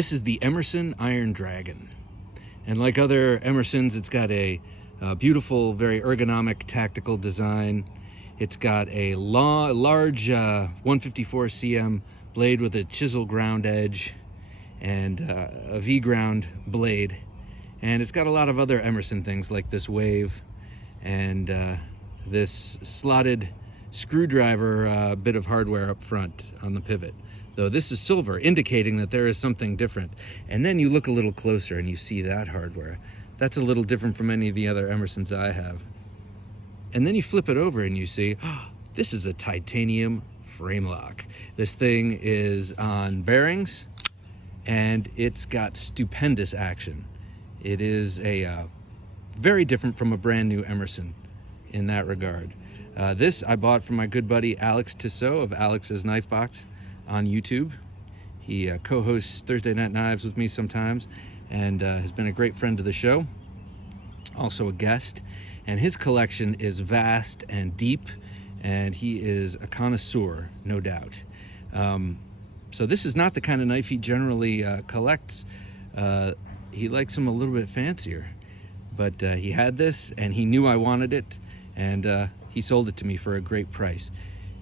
This is the Emerson Iron Dragon, and like other Emersons, it's got a beautiful, very ergonomic, tactical design. It's got a large 154 cm blade with a chisel ground edge and a V-ground blade, and it's got a lot of other Emerson things like this wave and this slotted screwdriver bit of hardware up front on the pivot, though this is silver, indicating that there is something different. And then you look a little closer and you see that hardware. That's a little different from any of the other Emersons I have. And then you flip it over and you see, oh, this is a titanium frame lock. This thing is on bearings and it's got stupendous action. It is a very different from a brand new Emerson in that regard. This I bought from my good buddy Alex Tissot of Alex's Knife Box on YouTube. He co-hosts Thursday Night Knives with me sometimes and has been a great friend of the show, also a guest. And his collection is vast and deep, and he is a connoisseur, no doubt. So this is not the kind of knife he generally collects. He likes them a little bit fancier, but he had this and he knew I wanted it, and he sold it to me for a great price.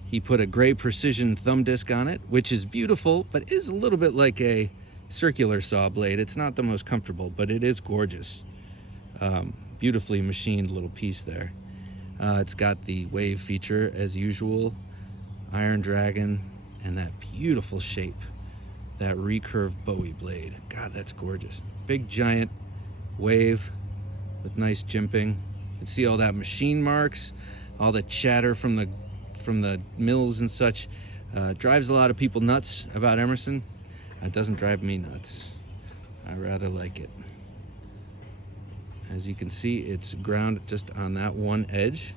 He put a gray precision thumb disc on it, which is beautiful, but is a little bit like a circular saw blade. It's not the most comfortable, but it is gorgeous. Beautifully machined little piece there. It's got the wave feature as usual, Iron Dragon, and that beautiful shape, that recurved Bowie blade. God, that's gorgeous. Big giant wave with nice jimping. You can see all that machine marks, all the chatter from the mills and such. Drives a lot of people nuts about Emerson. It doesn't drive me nuts. I rather like it. As you can see, it's ground just on that one edge,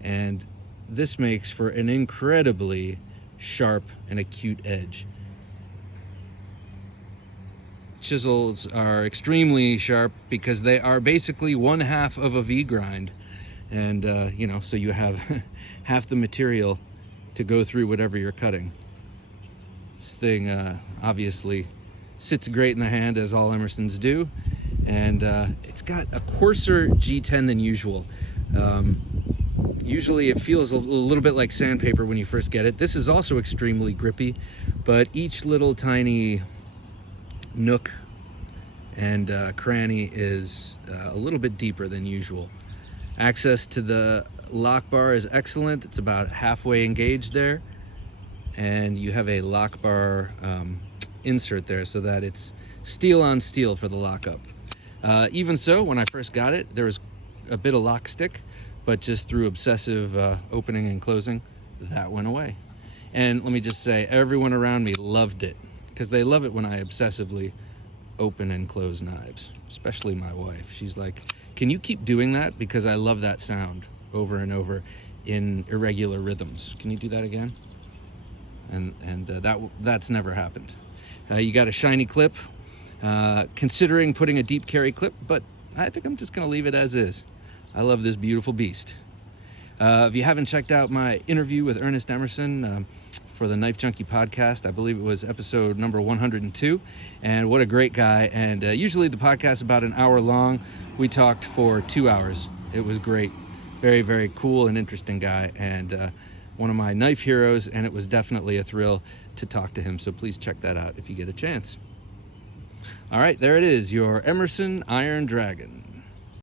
and this makes for an incredibly sharp and acute edge. Chisels are extremely sharp because they are basically 1/2 of a V grind, and you know, so you have half the material to go through whatever you're cutting. This thing obviously sits great in the hand, as all Emersons do, and it's got a coarser G10 than usual. Usually it feels a little bit like sandpaper when you first get it. This is also extremely grippy, but each little tiny nook and cranny is a little bit deeper than usual. Access to the lock bar is excellent. It's about halfway engaged there, and you have a lock bar insert there so that it's steel on steel for the lockup. Even so, when I first got it, there was a bit of lock stick, but just through obsessive opening and closing, that went away. And let me just say, everyone around me loved it, because they love it when I obsessively open and close knives, especially my wife. She's like, can you keep doing that? Because I love that sound over and over in irregular rhythms. Can you do that again? And that's never happened. You got a shiny clip. Considering putting a deep carry clip, but I think I'm just gonna leave it as is. I love this beautiful beast. If you haven't checked out my interview with Ernest Emerson for the Knife Junkie podcast, I believe it was episode number 102, and what a great guy. And usually the podcast is about an hour long. We talked for 2 hours. It was great. Very, very cool and interesting guy, and one of my knife heroes, and it was definitely a thrill to talk to him, so please check that out if you get a chance. All right, there it is, your Emerson Iron Dragon.